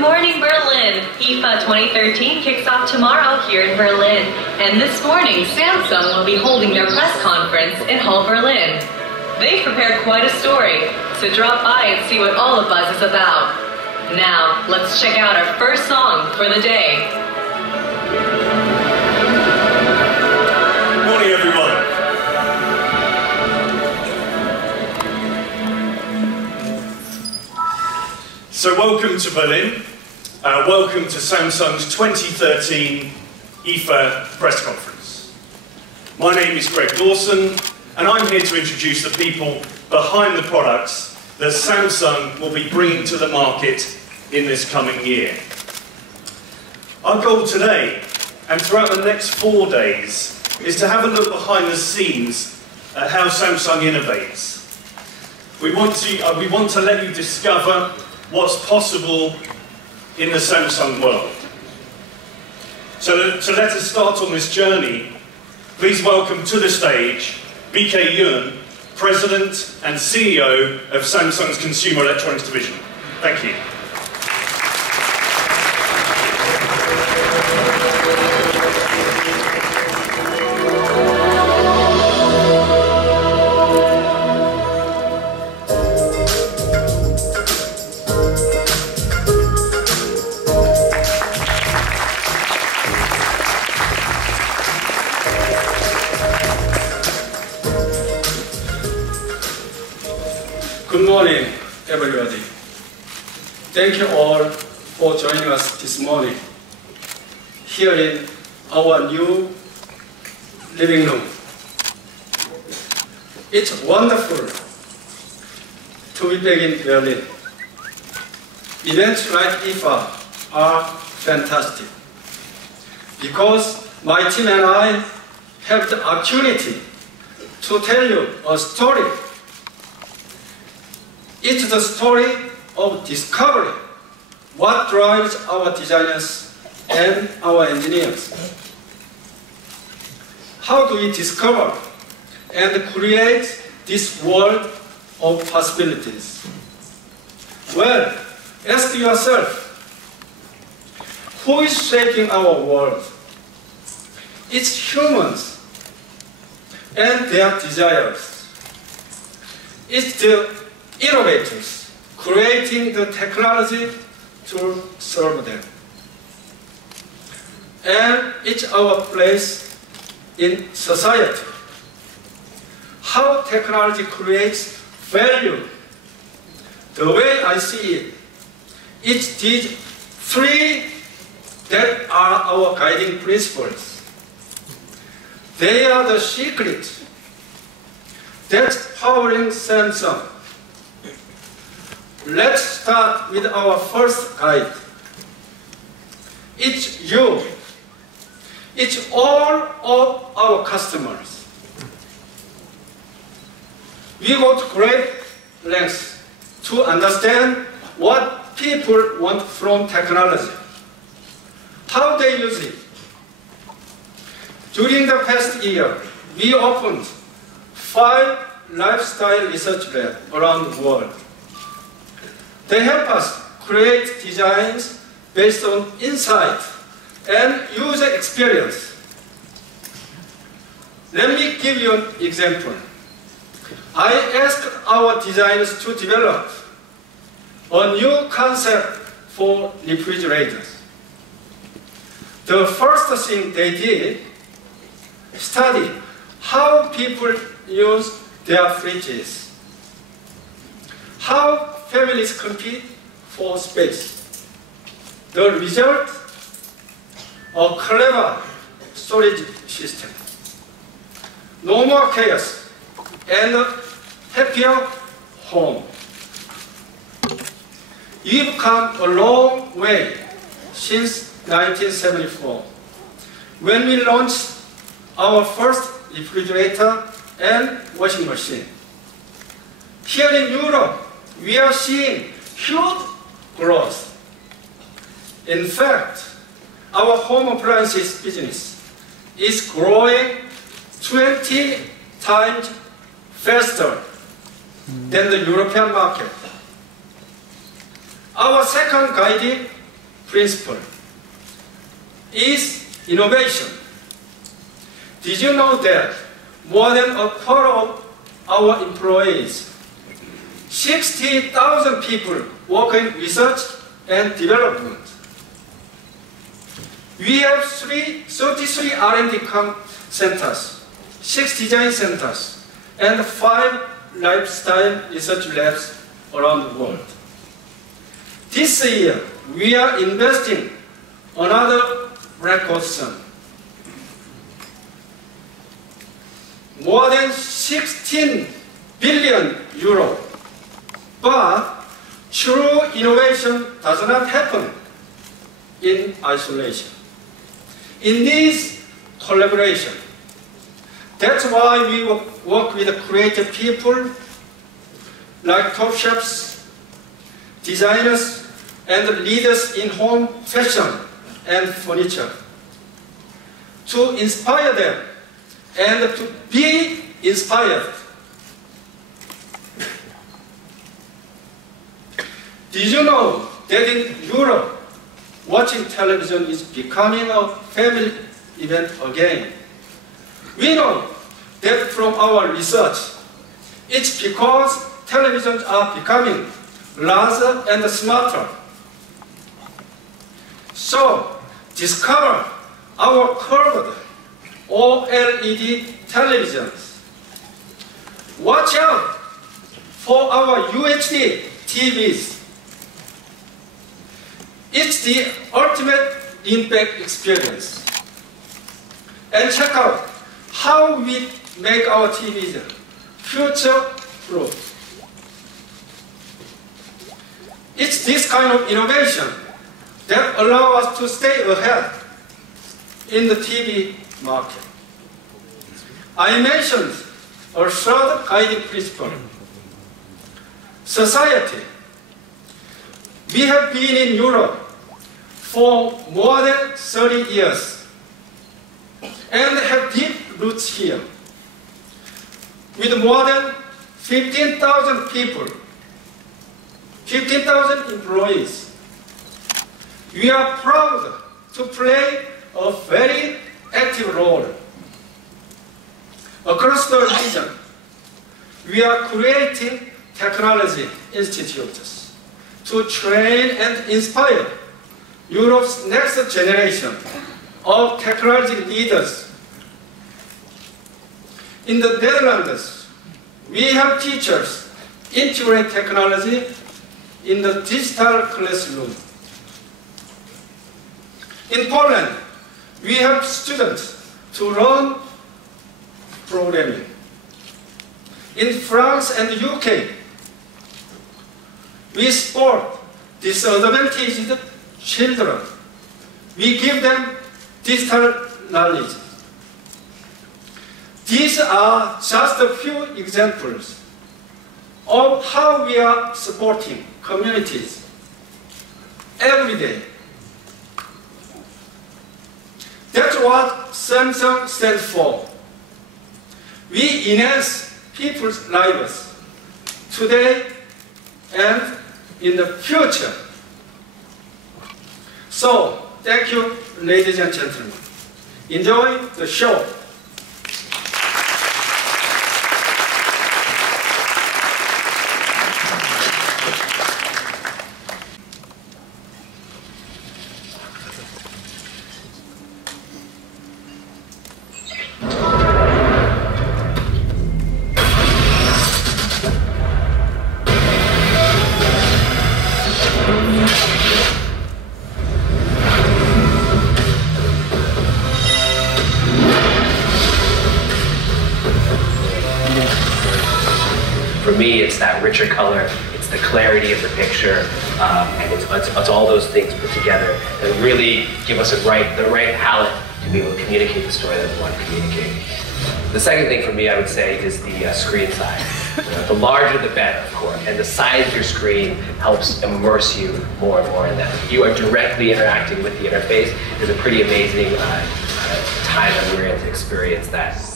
Good morning, Berlin! Ifa2013 kicks off tomorrow here in Berlin. And this morning, Samsung will be holding their press conference in Hall Berlin. They've prepared quite a story, so drop by and see what all the buzz is about. Now, let's check out our first song for the day. Good morning, everyone. So welcome to Berlin. Welcome to Samsung's 2013 IFA press conference. My name is Greg Dawson, and I'm here to introduce the people behind the products that Samsung will be bringing to the market in this coming year. Our goal today, and throughout the next 4 days, is to have a look behind the scenes at how Samsung innovates. We want to let you discover what's possible in the Samsung world. So let us start on this journey. Please welcome to the stage BK Yoon, President and CEO of Samsung's Consumer Electronics Division. Thank you. Good morning, everybody. Thank you all for joining us this morning here in our new living room. It's wonderful to be back in Berlin. Events like IFA are fantastic because my team and I have the opportunity to tell you a story. It's the story of discovery, what drives our designers and our engineers. How do we discover and create this world of possibilities? Well, ask yourself, who is shaping our world? It's humans and their desires. It's the innovators creating the technology to serve them. And it's our place in society. How technology creates value. The way I see it, it's these three that are our guiding principles. They are the secret that's powering Samsung. Let's start with our first guide. It's you. It's all of our customers. We go to great lengths to understand what people want from technology, how they use it. During the past year, we opened 5 lifestyle research labs around the world. They help us create designs based on insight and user experience. Let me give you an example. I asked our designers to develop a new concept for refrigerators. The first thing they did, study how people use their fridges, how families compete for space. The result, a clever storage system. No more chaos and a happier home. We've come a long way since 1974, when we launched our first refrigerator and washing machine. Here in Europe, we are seeing huge growth. In fact, our home appliances business is growing 20 times faster than the European market. Our second guiding principle is innovation. Did you know that more than a quarter of our employees, 60,000 people, work in research and development? We have 33 R&D centers, 6 design centers, and 5 lifestyle research labs around the world. This year, we are investing another record sum. More than 16 billion euro. But true innovation does not happen in isolation. It needs collaboration. That's why we work with creative people like top chefs, designers, and leaders in home fashion and furniture to inspire them and to be inspired. Did you know that in Europe, watching television is becoming a family event again? We know that from our research. It's because televisions are becoming larger and smarter. So, discover our curved OLED televisions. Watch out for our UHD TVs. It's the ultimate impact experience. And check out how we make our TVs future-proof. It's this kind of innovation that allows us to stay ahead in the TV market. I mentioned a third guiding principle, society. We have been in Europe for more than 30 years and have deep roots here. With more than 15,000 people, 15,000 employees, we are proud to play a very active role. Across the region, we are creating technology institutes to train and inspire Europe's next generation of technology leaders. In the Netherlands, we have teachers integrate technology in the digital classroom. In Poland, we have students to learn programming. In France and the UK, we support disadvantaged children. We give them digital knowledge. These are just a few examples of how we are supporting communities every day. That's what Samsung stands for. We enhance people's lives today and in the future. So, thank you, ladies and gentlemen. Enjoy the show. For me, it's that richer color, it's the clarity of the picture, and it's all those things put together that really give us the right palette to be able to communicate the story that we want to communicate. The second thing for me, I would say, is the screen size. The larger the better, of course, and the size of your screen helps immerse you more and more in that. You are directly interacting with the interface. It's a pretty amazing time that we're in to experience that.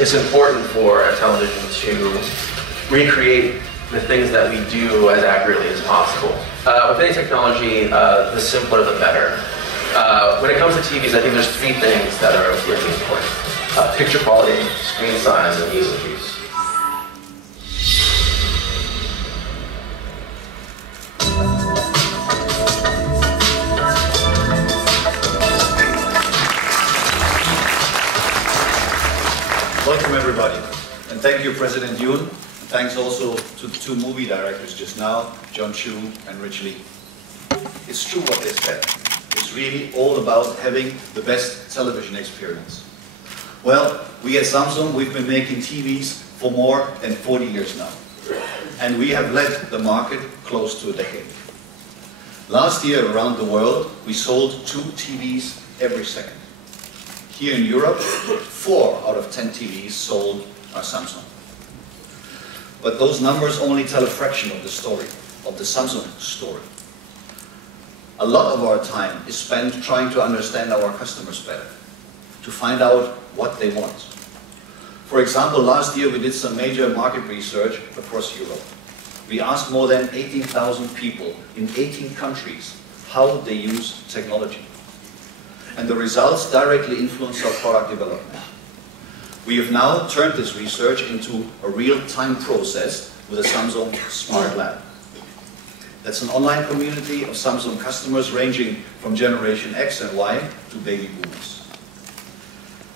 it's important for a television to recreate the things that we do as accurately as possible. With any technology, the simpler the better. When it comes to TVs, I think there's three things that are really important. Picture quality, screen size, and ease of use. Welcome everybody, and thank you President Yoon. Thanks also to the two movie directors just now, John Chu and Rich Lee. It's true what they said. It's really all about having the best television experience. Well, we at Samsung, we've been making TVs for more than 40 years now. And we have led the market close to a decade. Last year around the world, we sold 2 TVs every second. Here in Europe, 4 out of 10 TVs sold are Samsung. But those numbers only tell a fraction of the story, of the Samsung story. A lot of our time is spent trying to understand our customers better, to find out what they want. For example, last year we did some major market research across Europe. We asked more than 18,000 people in 18 countries how they use technology. And the results directly influence our product development. We have now turned this research into a real-time process with a Samsung Smart Lab. That's an online community of Samsung customers ranging from Generation X and Y to baby boomers.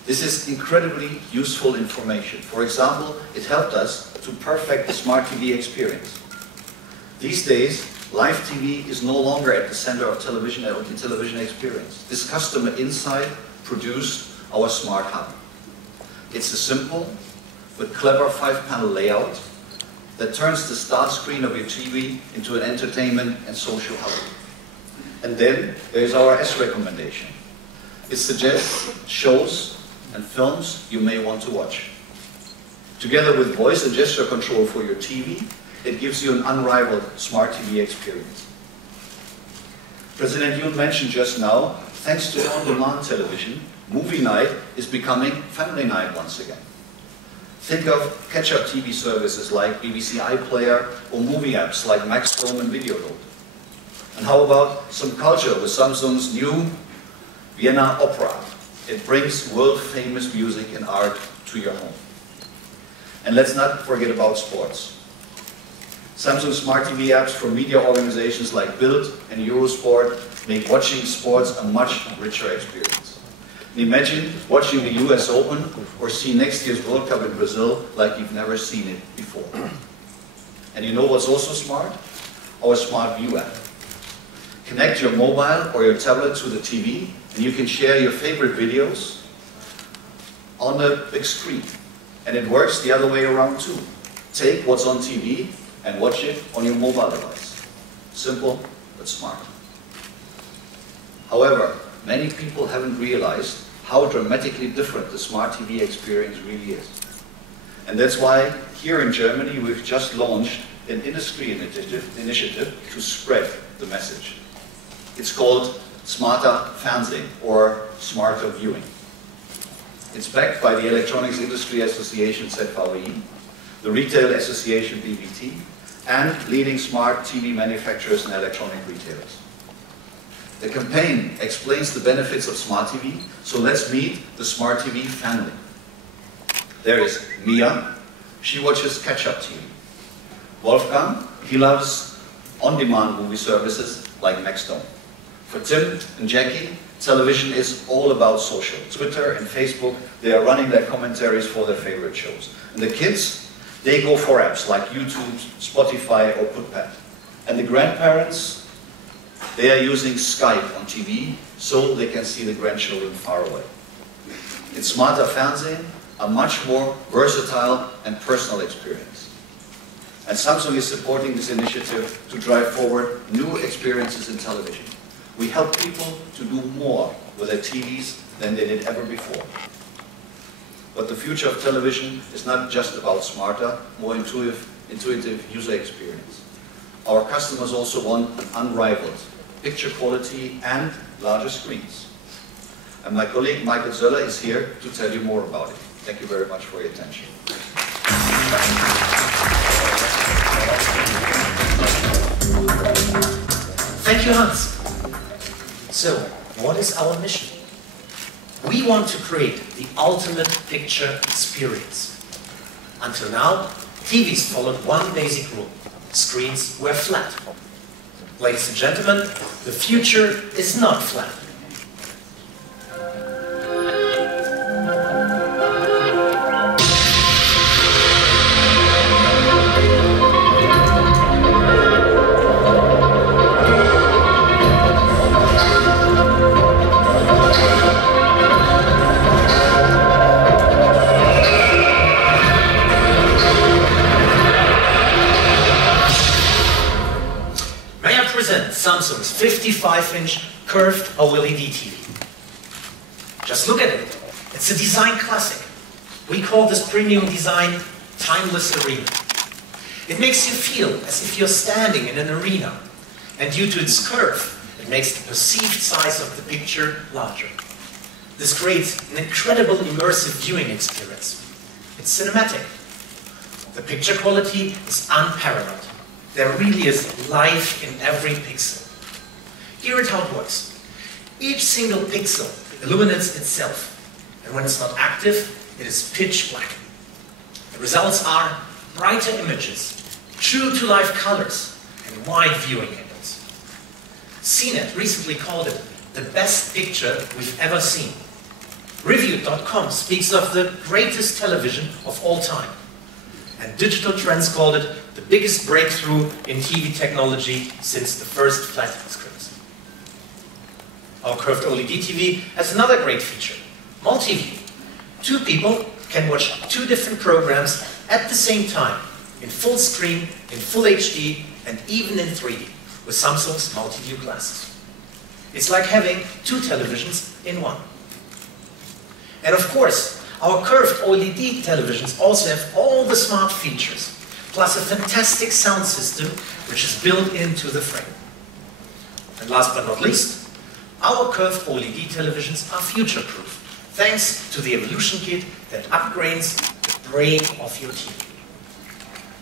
This is incredibly useful information. For example, it helped us to perfect the Smart TV experience. These days, live TV is no longer at the center of television experience. This customer insight produced our Smart Hub. It's a simple but clever 5-panel layout that turns the start screen of your TV into an entertainment and social hub. And then there's our S recommendation. It suggests shows and films you may want to watch. Together with voice and gesture control for your TV, it gives you an unrivaled Smart TV experience. President Yoon mentioned just now, thanks to on-demand television, movie night is becoming family night once again. Think of catch-up TV services like BBC iPlayer or movie apps like Maxdome and Videodome. And how about some culture with Samsung's new Vienna Opera? It brings world-famous music and art to your home. And let's not forget about sports. Samsung Smart TV apps for media organizations like Bild and Eurosport make watching sports a much richer experience. And imagine watching the US Open or see next year's World Cup in Brazil like you've never seen it before. And you know what's also smart? Our Smart View app. Connect your mobile or your tablet to the TV and you can share your favorite videos on the big screen. And it works the other way around too. Take what's on TV and watch it on your mobile device. Simple, but smart. However, many people haven't realized how dramatically different the Smart TV experience really is. And that's why here in Germany we've just launched an industry initiative to spread the message. It's called Smarter Fernsehen, or Smarter Viewing. It's backed by the Electronics Industry Association ZVI, the Retail Association BVT, and leading smart TV manufacturers and electronic retailers. The campaign explains the benefits of Smart TV, so let's meet the Smart TV family. There is Mia, she watches catch-up TV. Wolfgang, he loves on-demand movie services like Maxdome. For Tim and Jackie, television is all about social. Twitter and Facebook, they are running their commentaries for their favorite shows. And the kids, they go for apps like YouTube, Spotify, or Putpad. And the grandparents, they are using Skype on TV so they can see the grandchildren far away. In Smarter Fernsehen, a much more versatile and personal experience. And Samsung is supporting this initiative to drive forward new experiences in television. We help people to do more with their TVs than they did ever before. But the future of television is not just about smarter, more intuitive user experience. Our customers also want an unrivaled picture quality and larger screens. And my colleague Michael Zöller is here to tell you more about it. Thank you very much for your attention. Thank you, Hans. So, what is our mission? We want to create the ultimate picture experience. Until now, TVs followed one basic rule. Screens were flat. Ladies and gentlemen, the future is not flat. Samsung's 55-inch curved OLED TV. Just look at it. It's a design classic. We call this premium design timeless arena. It makes you feel as if you're standing in an arena, and due to its curve, it makes the perceived size of the picture larger. This creates an incredible immersive viewing experience. It's cinematic. The picture quality is unparalleled. There really is life in every pixel. Here is how it works. Each single pixel illuminates itself, and when it's not active, it is pitch black. The results are brighter images, true-to-life colors, and wide viewing angles. CNET recently called it the best picture we've ever seen. Review.com speaks of the greatest television of all time. And Digital Trends called it the biggest breakthrough in TV technology since the first flat screens. Our curved OLED TV has another great feature, multi-view. Two people can watch two different programs at the same time, in full screen, in full HD, and even in 3D, with Samsung's multi-view glasses. It's like having two televisions in one. And of course, our curved OLED televisions also have all the smart features, plus a fantastic sound system which is built into the frame. And last but not least, our curved OLED televisions are future-proof, thanks to the evolution kit that upgrades the brain of your TV.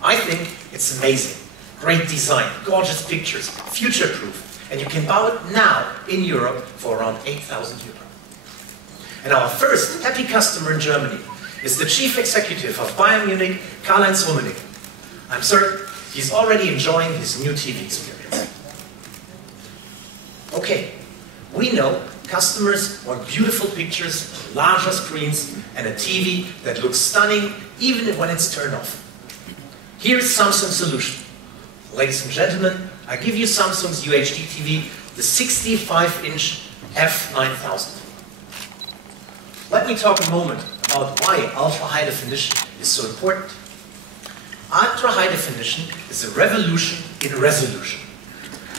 I think it's amazing. Great design, gorgeous pictures, future-proof, and you can buy it now in Europe for around 8,000 €. And our first happy customer in Germany is the chief executive of Bayern Munich, Karl-Heinz Rummenigge. I'm certain he's already enjoying his new TV experience. Okay, we know customers want beautiful pictures, larger screens, and a TV that looks stunning even when it's turned off. Here's Samsung's solution. Ladies and gentlemen, I give you Samsung's UHD TV, the 65-inch F9000. Let me talk a moment about why ultra-high definition is so important. Ultra-high definition is a revolution in resolution.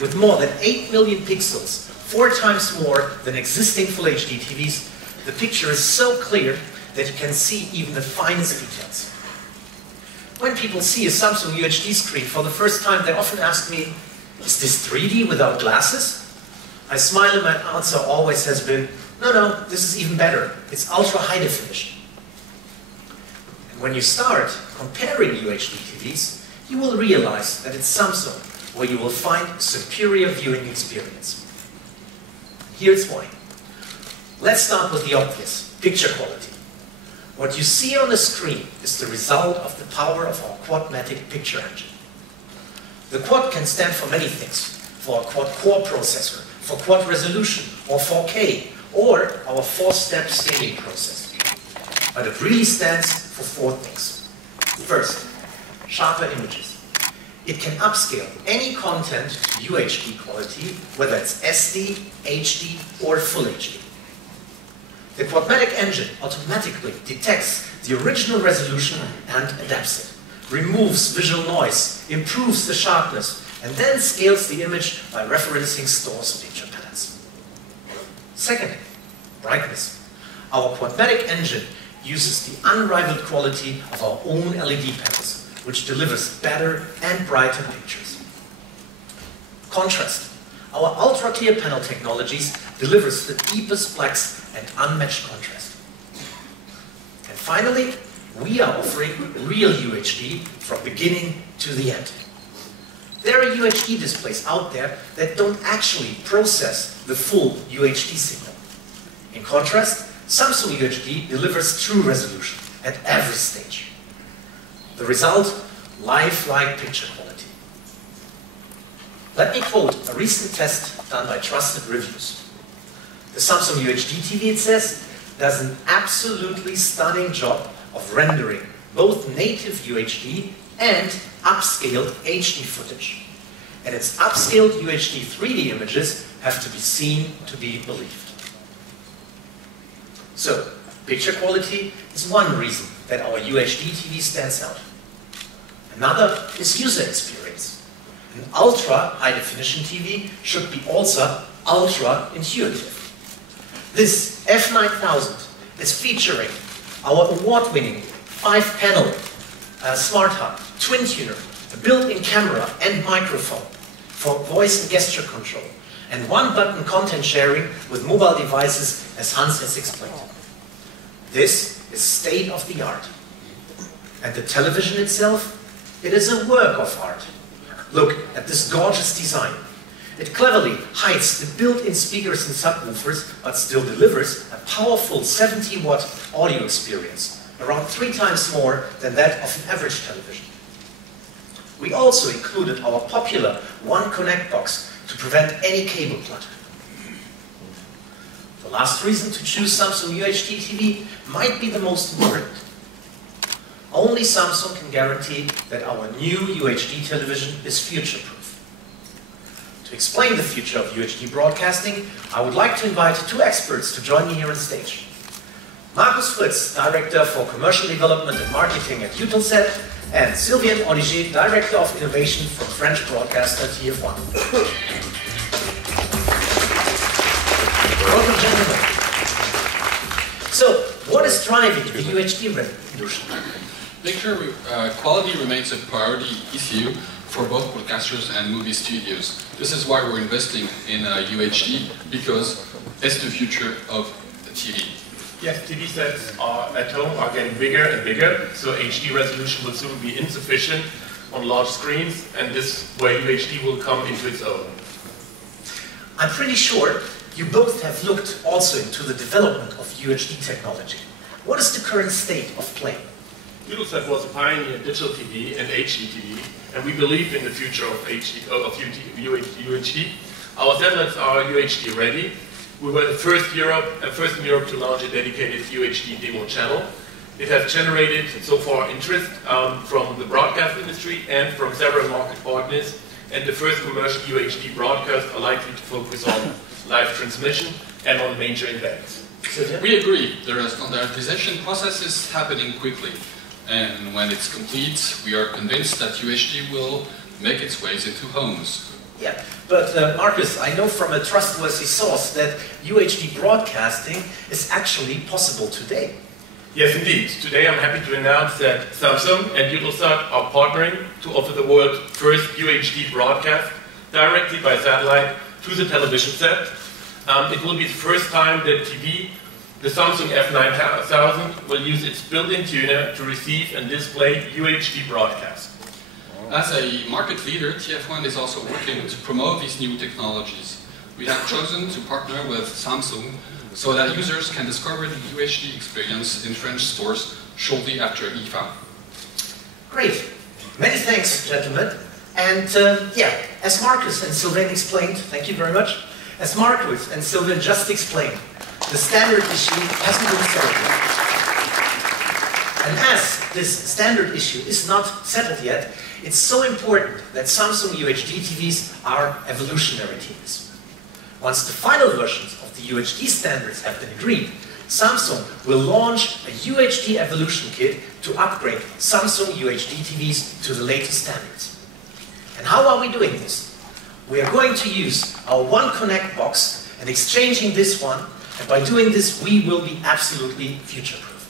With more than 8 million pixels, 4 times more than existing Full HD TVs, the picture is so clear that you can see even the finest details. When people see a Samsung UHD screen for the first time, they often ask me, is this 3D without glasses? I smile and my answer always has been, no, this is even better. It's ultra-high definition. And when you start comparing UHD TVs, you will realize that it's Samsung where you will find superior viewing experience. Here's why. Let's start with the obvious, picture quality. What you see on the screen is the result of the power of our Quad-matic picture engine. The Quad can stand for many things, for a quad-core processor, for quad resolution, or 4K, or our 4-step scaling process. But it really stands for 4 things. First, sharper images. It can upscale any content to UHD quality, whether it's SD, HD, or Full HD. The Quad-matic engine automatically detects the original resolution and adapts it, removes visual noise, improves the sharpness, and then scales the image by referencing stores picture patterns. Second, brightness. Our Quad-matic engine uses the unrivaled quality of our own LED panels, which delivers better and brighter pictures. Contrast. Our ultra-clear panel technologies delivers the deepest blacks and unmatched contrast. And finally, we are offering real UHD from beginning to the end. There are UHD displays out there that don't actually process the full UHD signal. In contrast, Samsung UHD delivers true resolution at every stage. The result, lifelike picture quality. Let me quote a recent test done by trusted reviews. The Samsung UHD TV, it says, does an absolutely stunning job of rendering both native UHD and upscaled HD footage. And its upscaled UHD 3D images have to be seen to be believed. So, picture quality is one reason that our UHD TV stands out. Another is user experience. An ultra high definition TV should be also ultra intuitive. This F9000 is featuring our award-winning 5-panel smart hub, twin tuner, a built-in camera and microphone for voice and gesture control, and one-button content sharing with mobile devices, as Hans has explained. This is state-of-the-art. And the television itself, it is a work of art. Look at this gorgeous design. It cleverly hides the built-in speakers and subwoofers, but still delivers a powerful 70-watt audio experience, around 3 times more than that of an average television. We also included our popular One Connect box to prevent any cable clutter. The last reason to choose Samsung UHD TV might be the most important. Only Samsung can guarantee that our new UHD television is future-proof. To explain the future of UHD broadcasting, I would like to invite 2 experts to join me here on stage. Markus Fritz, Director for Commercial Development and Marketing at Eutelsat, and Sylvain Olivier, Director of Innovation for French broadcaster TF1. Welcome, gentlemen. So, what is driving the UHD revolution? Picture quality remains a priority issue for both broadcasters and movie studios. This is why we're investing in UHD, because it's the future of the TV. Yes, TV sets at home are getting bigger and bigger, so HD resolution will soon be insufficient on large screens, and this is where UHD will come into its own. I'm pretty sure you both have looked also into the development of UHD technology. What is the current state of play? Eutelsat was a pioneer in digital TV and HD TV, and we believe in the future of UHD. Our satellites are UHD ready. We were the first in Europe to launch a dedicated UHD demo channel. It has generated so far interest from the broadcast industry and from several market partners, and the first commercial UHD broadcasts are likely to focus on live transmission and on major events. We agree, the standardization process is happening quickly, and when it's complete, we are convinced that UHD will make its ways into homes. Yeah, but Marcus, I know from a trustworthy source that UHD broadcasting is actually possible today. Yes, indeed. Today I'm happy to announce that Samsung and Eutelsat are partnering to offer the world's first UHD broadcast directly by satellite to the television set. It will be the first time that the Samsung F9000 will use its built-in tuner to receive and display UHD broadcasts. As a market leader, TF1 is also working to promote these new technologies. We have chosen to partner with Samsung so that users can discover the UHD experience in French stores shortly after IFA. Great. Many thanks, gentlemen. And yeah, as Marcus and Sylvain explained, thank you very much. As Marcus and Sylvain just explained, the standard issue hasn't been settled yet. And as this standard issue is not settled yet, it's so important that Samsung UHD TVs are evolutionary TVs. Once the final versions of the UHD standards have been agreed, Samsung will launch a UHD evolution kit to upgrade Samsung UHD TVs to the latest standards. And how are we doing this? We are going to use our One Connect box and exchanging this one, and by doing this we will be absolutely future-proof.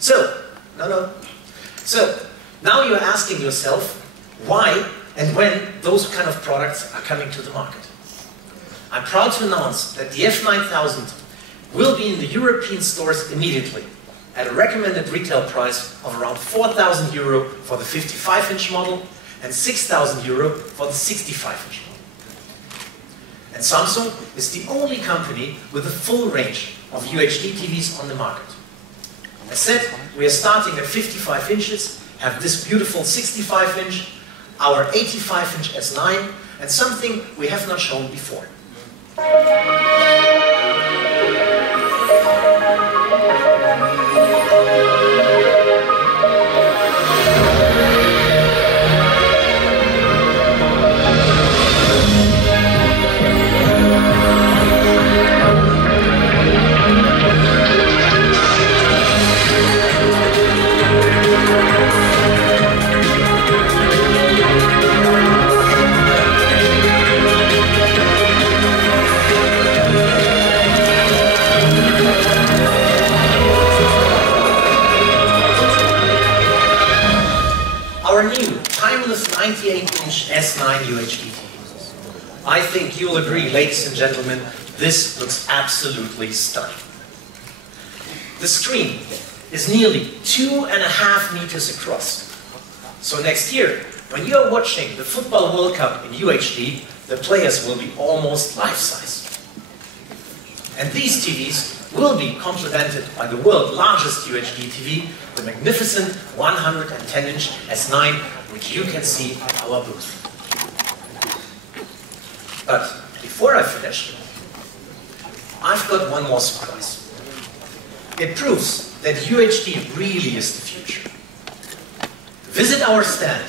So, now you're asking yourself why and when those kind of products are coming to the market. I'm proud to announce that the F9000 will be in the European stores immediately, at a recommended retail price of around 4,000 euro for the 55-inch model and 6,000 euro for the 65-inch model. And Samsung is the only company with a full range of UHD TVs on the market. As said, we are starting at 55 inches, have this beautiful 65-inch, our 85-inch S9, and something we have not shown before. Our new, timeless 98-inch S9 UHD TV. I think you'll agree, ladies and gentlemen, this looks absolutely stunning. The screen is nearly 2.5 meters across. So next year, when you're watching the Football World Cup in UHD, the players will be almost life-size. And these TVs will be complemented by the world's largest UHD TV, the magnificent 110-inch S9, which you can see at our booth. But before I finish, I've got one more surprise. It proves that UHD really is the future. Visit our stand,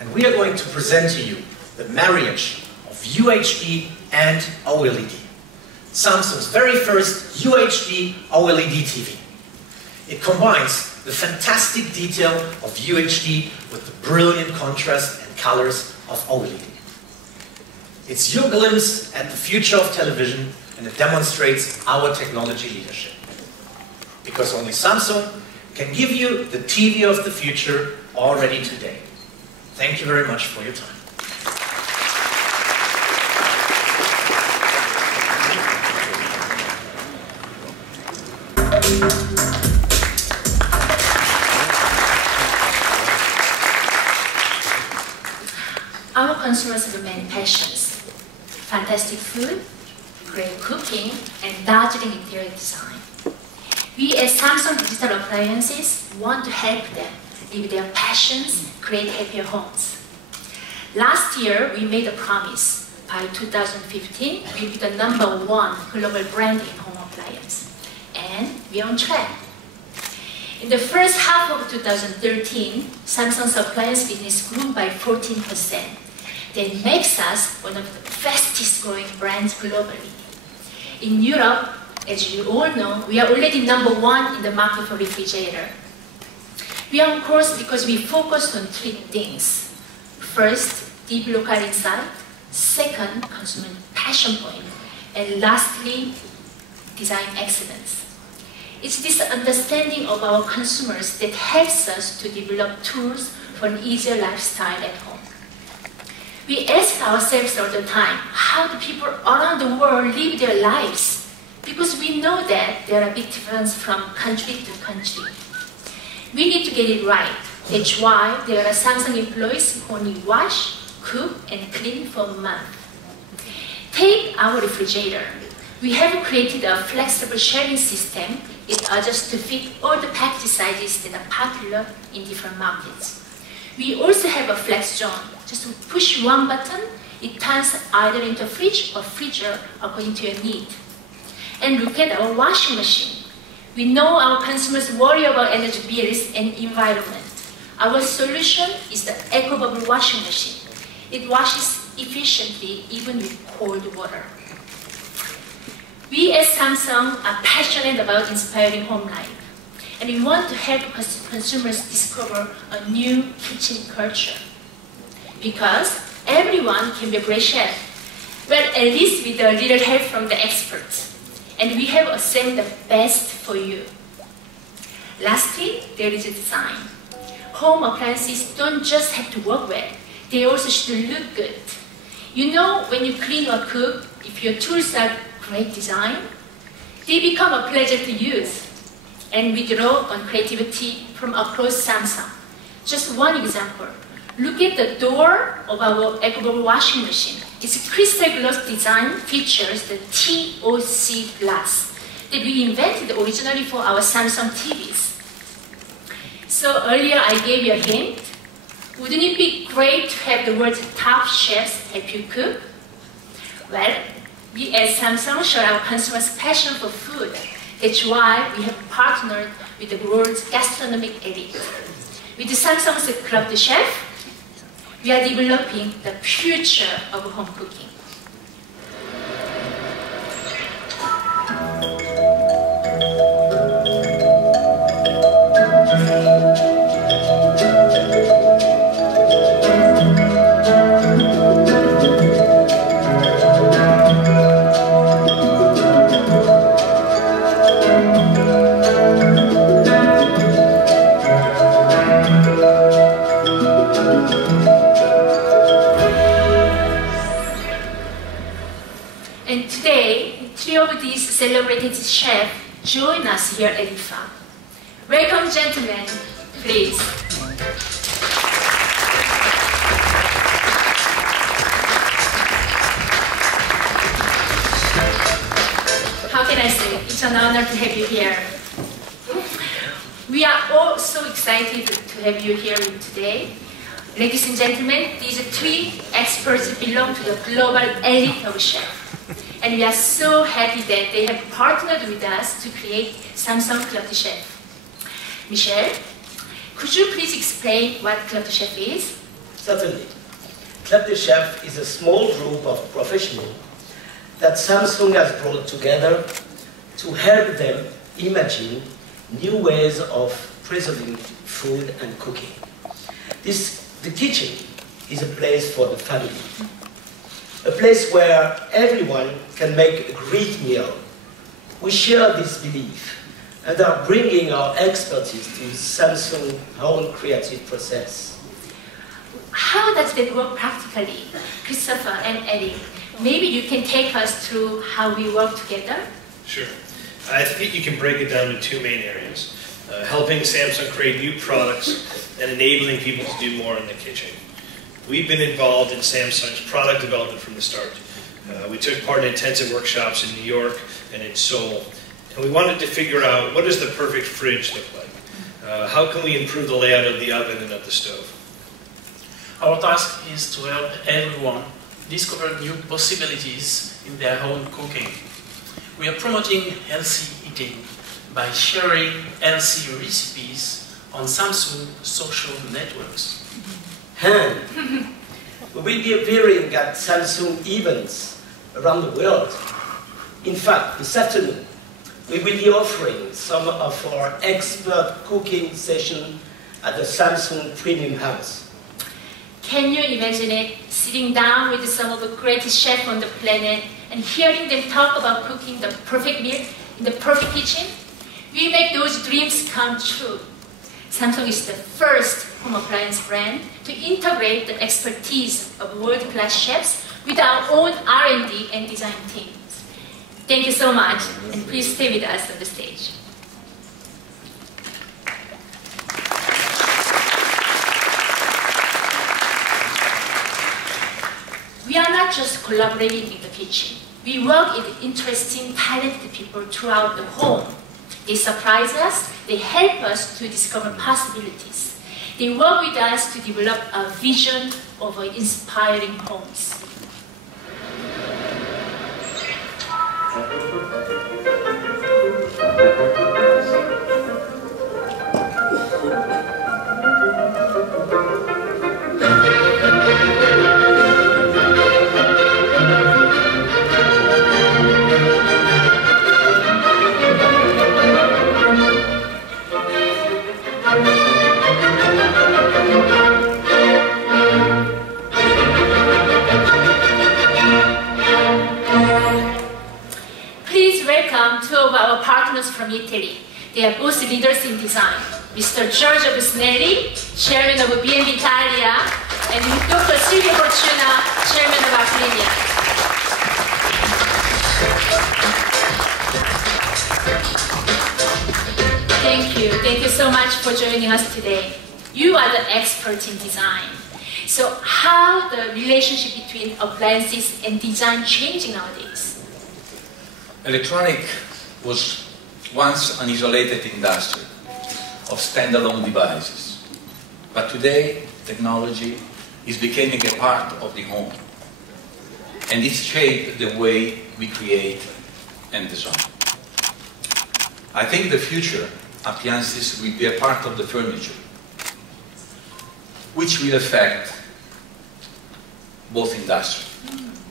and we are going to present to you the marriage of UHD and OLED. Samsung's very first UHD OLED TV. It combines the fantastic detail of UHD with the brilliant contrast and colors of OLED. It's your glimpse at the future of television, and it demonstrates our technology leadership. Because only Samsung can give you the TV of the future already today. Thank you very much for your time. Our consumers have many passions: fantastic food, great cooking, and dazzling interior design. We at Samsung Digital Appliances want to help them live their passions, create happier homes. Last year, we made a promise. By 2015, we'll be the #1 global brand in home appliance. And we're on track. In the first half of 2013, Samsung's appliance business grew by 14%. That makes us one of the fastest growing brands globally. In Europe, as you all know, we are already #1 in the market for refrigerator. We are on course because we focused on 3 things. First, deep local insight. Second, consumer passion point. And lastly, design excellence. It's this understanding of our consumers that helps us to develop tools for an easier lifestyle at home. We ask ourselves all the time, how do people around the world live their lives? Because we know that there are big differences from country to country. We need to get it right. That's why there are Samsung employees who only wash, cook, and clean for a month. Take our refrigerator. We have created a flexible sharing system. It adjusts to fit all the package sizes that are popular in different markets. We also have a flex zone. Just push one button, it turns either into a fridge or freezer according to your need. And look at our washing machine. We know our consumers worry about energy bills and environment. Our solution is the EcoBubble washing machine. It washes efficiently even with cold water. We at Samsung are passionate about inspiring home life, and we want to help consumers discover a new kitchen culture. Because everyone can be a great chef, well, at least with a little help from the experts. And we have saved the best for you. Lastly, there is a design. Home appliances don't just have to work well, they also should look good. You know, when you clean or cook, if your tools are great design, they become a pleasure to use. and we draw on creativity from across Samsung. Just one example. Look at the door of our equable washing machine. Its crystal gloss design features the TOC glass that we invented originally for our Samsung TVs. So earlier I gave you a hint. Wouldn't it be great to have the world's top chefs help you cook? Well, we at Samsung share our consumers' passion for food. That's why we have partnered with the world's gastronomic elite. With Samsung's Club de Chef, we are developing the future of home cooking. And today, three of these celebrated chefs join us here at Ifa. Welcome, gentlemen, please. How can I say? It's an honor to have you here. We are all so excited to have you here today. Ladies and gentlemen, these three experts belong to the global elite of chefs. And we are so happy that they have partnered with us to create Samsung Club de Chef. Michel, could you please explain what Club de Chef is? Certainly. Club de Chef is a small group of professionals that Samsung has brought together to help them imagine new ways of preserving food and cooking. The kitchen is a place for the family. A place where everyone can make a great meal. We share this belief and are bringing our expertise to Samsung's own creative process. How does that work practically? Christopher and Eddie, maybe you can take us through how we work together? Sure. I think you can break it down to two main areas. Helping Samsung create new products and enabling people to do more in the kitchen. We've been involved in Samsung's product development from the start. We took part in intensive workshops in New York and in Seoul, and we wanted to figure out what does the perfect fridge look like? How can we improve the layout of the oven and of the stove? Our task is to help everyone discover new possibilities in their own cooking. We are promoting healthy eating by sharing healthy recipes on Samsung social networks. And we will be appearing at Samsung events around the world. In fact, this afternoon, we will be offering some of our expert cooking sessions at the Samsung Premium House. Can you imagine it, sitting down with some of the greatest chefs on the planet and hearing them talk about cooking the perfect meal in the perfect kitchen? We make those dreams come true. Samsung is the first home appliance brand to integrate the expertise of world-class chefs with our own R&D and design teams. Thank you so much, and please stay with us on the stage. We are not just collaborating in the kitchen. We work with interesting, talented people throughout the home. They surprise us, they help us to discover possibilities. They work with us to develop a vision of inspiring homes. From Italy. They are both leaders in design. Mr. Giorgio Busnelli, chairman of B&B Italia, and Dr. Silvio Fortuna, chairman of Aprilia. so much for joining us today. You are the experts in design. So how the relationship between appliances and design changing nowadays? Electronic was once an isolated industry of standalone devices. But today, technology is becoming a part of the home. And it shapes the way we create and design. I think the future appliances will be a part of the furniture, which will affect both industries.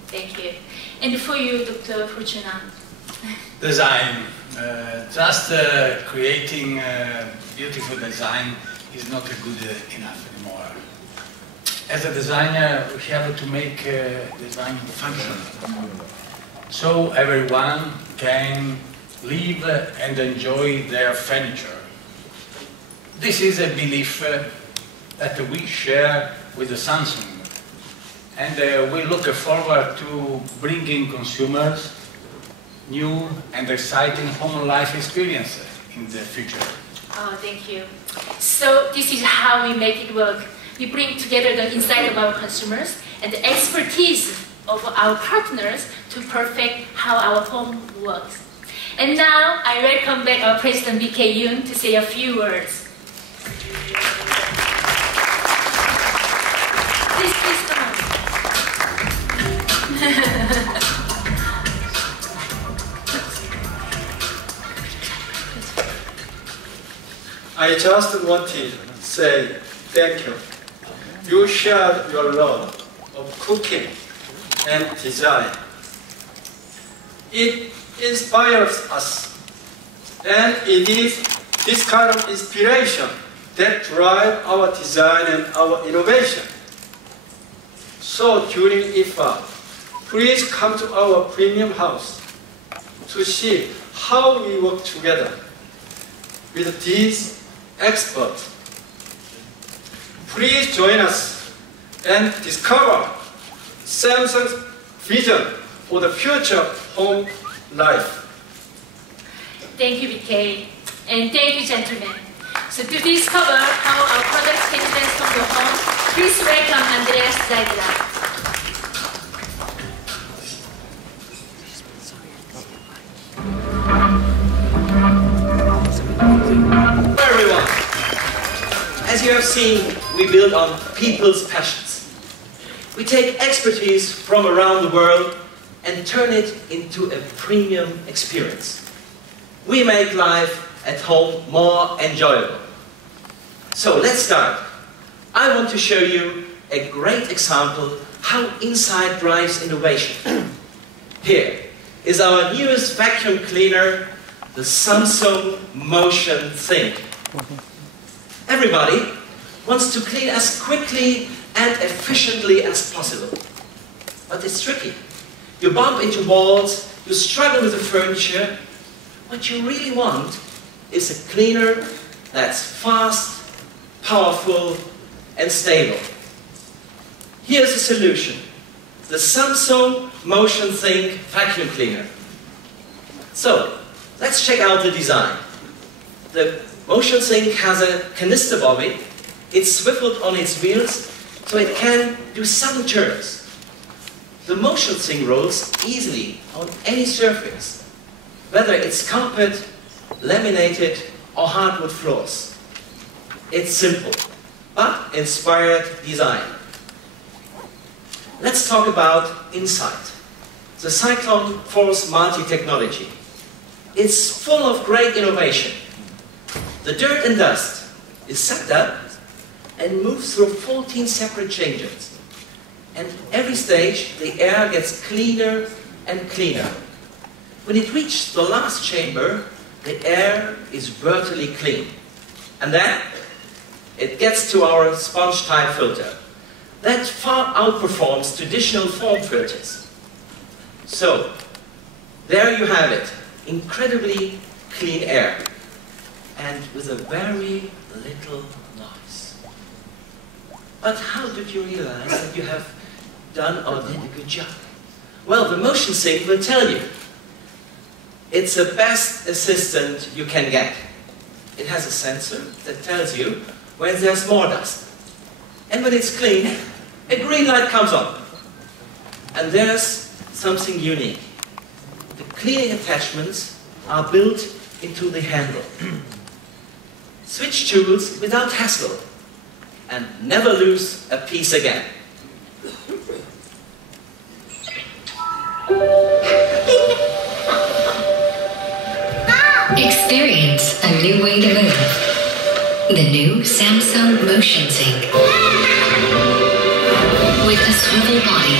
Thank you. And for you, Dr. Fortuna? Design. Just creating beautiful design is not good enough anymore. As a designer, we have to make design functional, so everyone can live and enjoy their furniture. This is a belief that we share with the Samsung, and we look forward to bringing consumers new and exciting home life experiences in the future. Oh, thank you. So this is how we make it work. We bring together the insight of our consumers and the expertise of our partners to perfect how our home works. And now I welcome back our President BK Yoon to say a few words. Please come on. I just wanted to say thank you. You shared your love of cooking and design. It inspires us, and it is this kind of inspiration that drives our design and our innovation. So during IFA, please come to our premium house to see how we work together with these experts. Please join us and discover Samsung's vision for the future home life. Thank you, BK. And thank you, gentlemen. So to discover how our products can transform your home, please welcome Andreas Zaidla. Hello everyone. As you have seen, we build on people's passions. We take expertise from around the world and turn it into a premium experience. We make life at home more enjoyable. So let's start. I want to show you a great example how insight drives innovation. Here is our newest vacuum cleaner, the Samsung Motion Think. Everybody wants to clean as quickly and efficiently as possible. But it's tricky. You bump into walls, you struggle with the furniture. What you really want is a cleaner that's fast, powerful, and stable. Here's the solution. The Samsung Motion Think vacuum cleaner. So, let's check out the design. The Motion Think has a canister body. It's swiveled on its wheels so it can do sudden turns. The Motion Think rolls easily on any surface, whether it's carpet, laminated, or hardwood floors. It's simple, but inspired design. Let's talk about Insight, the Cyclone Force multi-technology. It's full of great innovation. The dirt and dust is sucked up and moves through 14 separate chambers. And every stage, the air gets cleaner and cleaner. When it reaches the last chamber, the air is virtually clean. And then, it gets to our sponge-type filter. That far outperforms traditional foam filters. So, there you have it. Incredibly clean air. And with a very little noise. But how did you realize that you have done or did a good job? Well, the Motion Think will tell you. It's the best assistant you can get. it has a sensor that tells you when there's more dust. And when it's clean, a green light comes on. And there's something unique. The cleaning attachments are built into the handle. Switch tools without hassle and never lose a piece again. Experience a new way to move. The new Samsung Motion Sync. With a swivel body,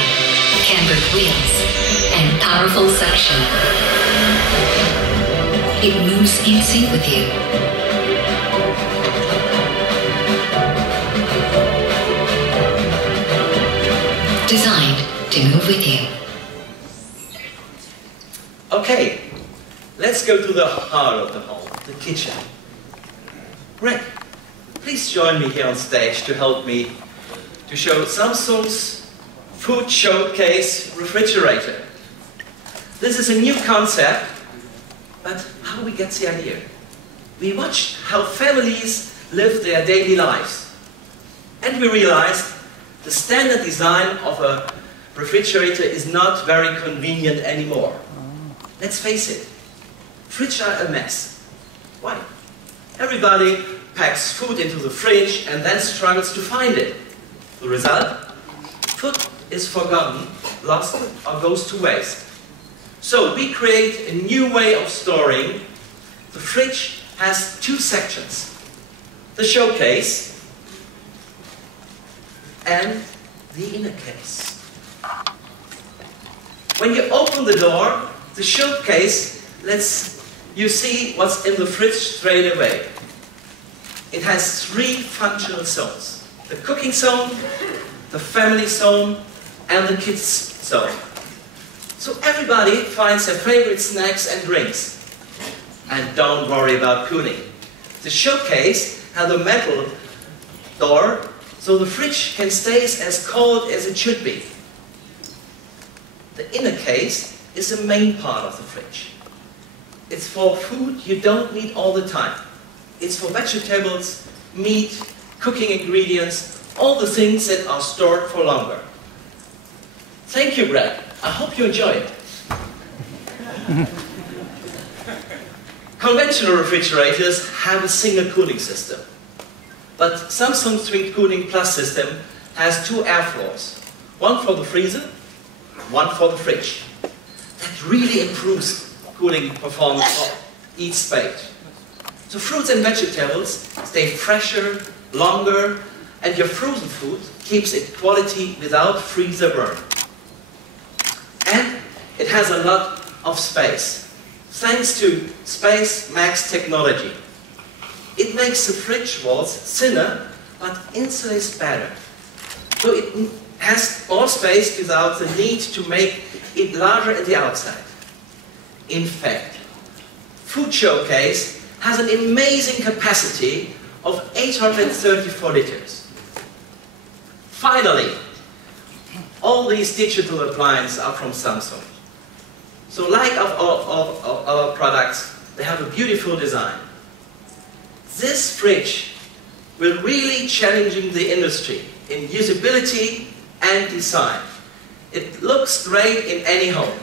cambered wheels, and powerful suction. It moves in sync with you. Designed to move with you. Okay, let's go to the heart of the home, the kitchen. Greg, please join me here on stage to help me to show Samsung's Food Showcase refrigerator. This is a new concept, but how we get the idea? We watched how families live their daily lives, and we realized the standard design of a refrigerator is not very convenient anymore. Let's face it, fridges are a mess. Why? Everybody packs food into the fridge and then struggles to find it. The result? Food is forgotten, lost, or goes to waste. So we create a new way of storing. The fridge has two sections. The showcase and the inner case. When you open the door, the showcase lets you see what's in the fridge straight away. It has three functional zones. The cooking zone, the family zone, and the kids zone. So everybody finds their favorite snacks and drinks. And don't worry about cooling. The showcase has a metal door, so the fridge can stay as cold as it should be. The inner case is the main part of the fridge. It's for food you don't need all the time. It's for vegetables, meat, cooking ingredients, all the things that are stored for longer. Thank you, Brad. I hope you enjoy it. Conventional refrigerators have a single cooling system. But Samsung's Twin Cooling Plus system has two airflows. One for the freezer, one for the fridge. That really improves cooling performance of each space. So fruits and vegetables stay fresher, longer, and your frozen food keeps its quality without freezer burn. And it has a lot of space, thanks to Space Max technology. It makes the fridge walls thinner, but insulates better. So it has more space without the need to make it larger at the outside. In fact, Food Showcase has an amazing capacity of 834 liters. Finally, all these digital appliances are from Samsung. So like our products, they have a beautiful design. This fridge will really challenge the industry in usability and design. It looks great in any home.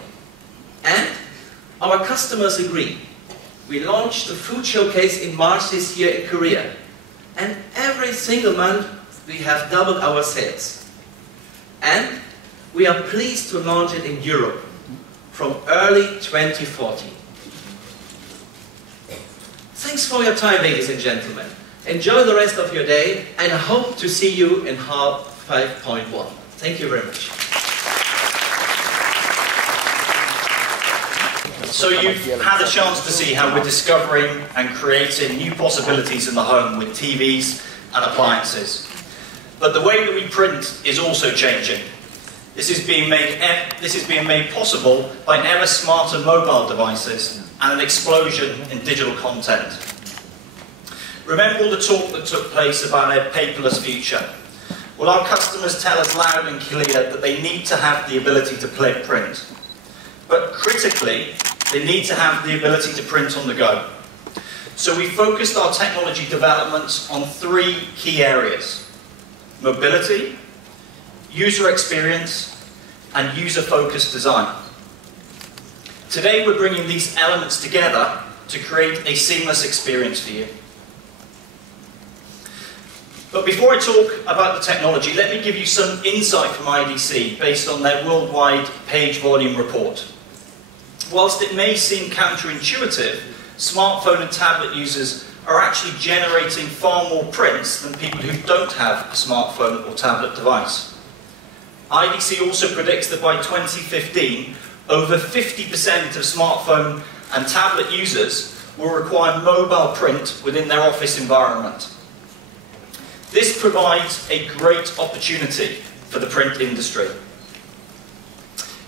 And our customers agree. We launched the Food Showcase in March this year in Korea. And every single month we have doubled our sales. And we are pleased to launch it in Europe from early 2014. Thanks for your time, ladies and gentlemen. Enjoy the rest of your day, and I hope to see you in Hall 5.1. Thank you very much. So you've had a chance to see how we're discovering and creating new possibilities in the home with TVs and appliances. But the way that we print is also changing. This is being made possible by ever smarter mobile devices and an explosion in digital content. Remember all the talk that took place about a paperless future? Well, our customers tell us loud and clear that they need to have the ability to print. But critically, they need to have the ability to print on the go. So we focused our technology developments on 3 key areas: mobility, user experience, and user-focused design. Today we're bringing these elements together to create a seamless experience for you. But before I talk about the technology, let me give you some insight from IDC based on their worldwide page volume report. Whilst it may seem counterintuitive, smartphone and tablet users are actually generating far more prints than people who don't have a smartphone or tablet device. IDC also predicts that by 2015, over 50% of smartphone and tablet users will require mobile print within their office environment. This provides a great opportunity for the print industry.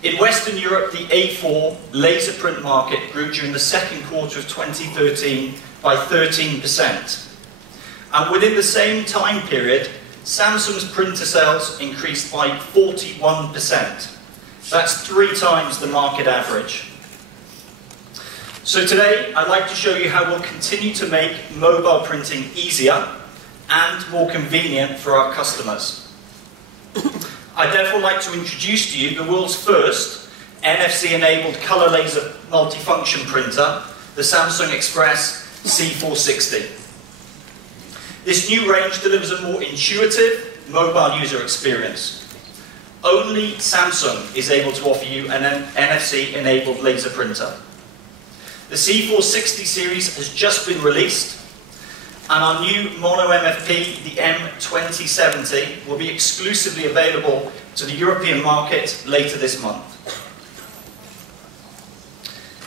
In Western Europe, the A4 laser print market grew during the second quarter of 2013 by 13%. And within the same time period, Samsung's printer sales increased by 41%. That's 3 times the market average. So today, I'd like to show you how we'll continue to make mobile printing easier and more convenient for our customers. I'd therefore like to introduce to you the world's first NFC-enabled colour laser multifunction printer, the Samsung Express C460. This new range delivers a more intuitive mobile user experience. Only Samsung is able to offer you an NFC-enabled laser printer. The C460 series has just been released, and our new mono MFP, the M2070, will be exclusively available to the European market later this month.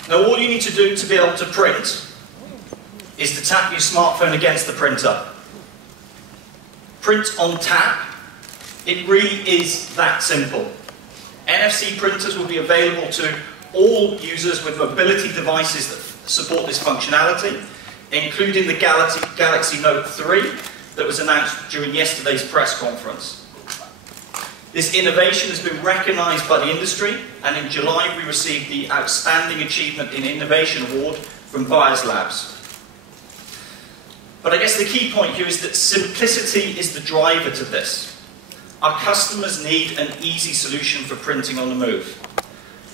Now, all you need to do to be able to print is to tap your smartphone against the printer. Print on tap. It really is that simple. NFC printers will be available to all users with mobility devices that support this functionality, including the Galaxy Note 3 that was announced during yesterday's press conference. This innovation has been recognised by the industry, and in July we received the Outstanding Achievement in Innovation Award from Buyers Labs. But I guess the key point here is that simplicity is the driver to this. Our customers need an easy solution for printing on the move.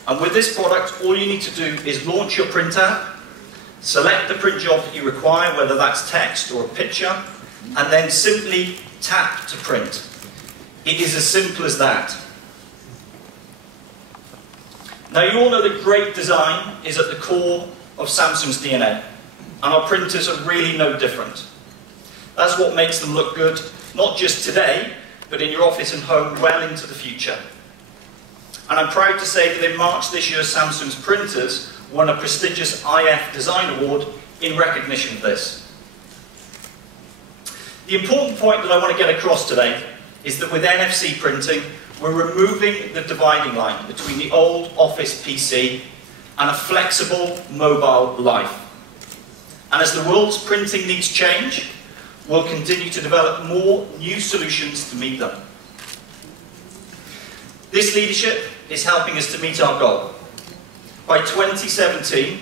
And with this product, all you need to do is launch your print app, select the print job that you require, whether that's text or a picture, and then simply tap to print. It is as simple as that. Now, you all know that great design is at the core of Samsung's DNA, and our printers are really no different. That's what makes them look good, not just today, but in your office and home well into the future. And I'm proud to say that in March this year, Samsung's printers won a prestigious IF Design Award in recognition of this. The important point that I want to get across today is that with NFC printing, we're removing the dividing line between the old office PC and a flexible mobile life. And as the world's printing needs change, we'll continue to develop more new solutions to meet them. This leadership is helping us to meet our goal. By 2017,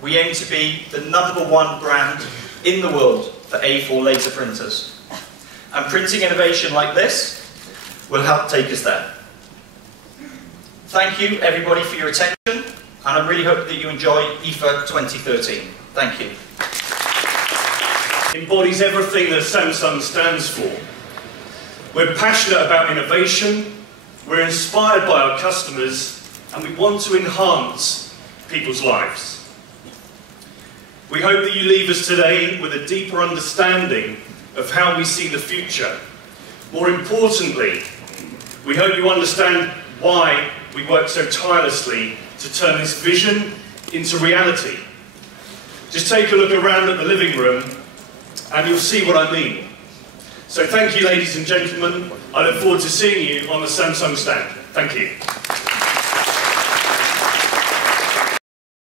we aim to be the #1 brand in the world for A4 laser printers. And printing innovation like this will help take us there. Thank you, everybody, for your attention, and I really hope that you enjoy Ifa 2013. Thank you. Embodies everything that Samsung stands for. We're passionate about innovation, we're inspired by our customers, and we want to enhance people's lives. We hope that you leave us today with a deeper understanding of how we see the future. More importantly, we hope you understand why we work so tirelessly to turn this vision into reality. Just take a look around at the living room and you'll see what I mean. So thank you, ladies and gentlemen. I look forward to seeing you on the Samsung stand. Thank you.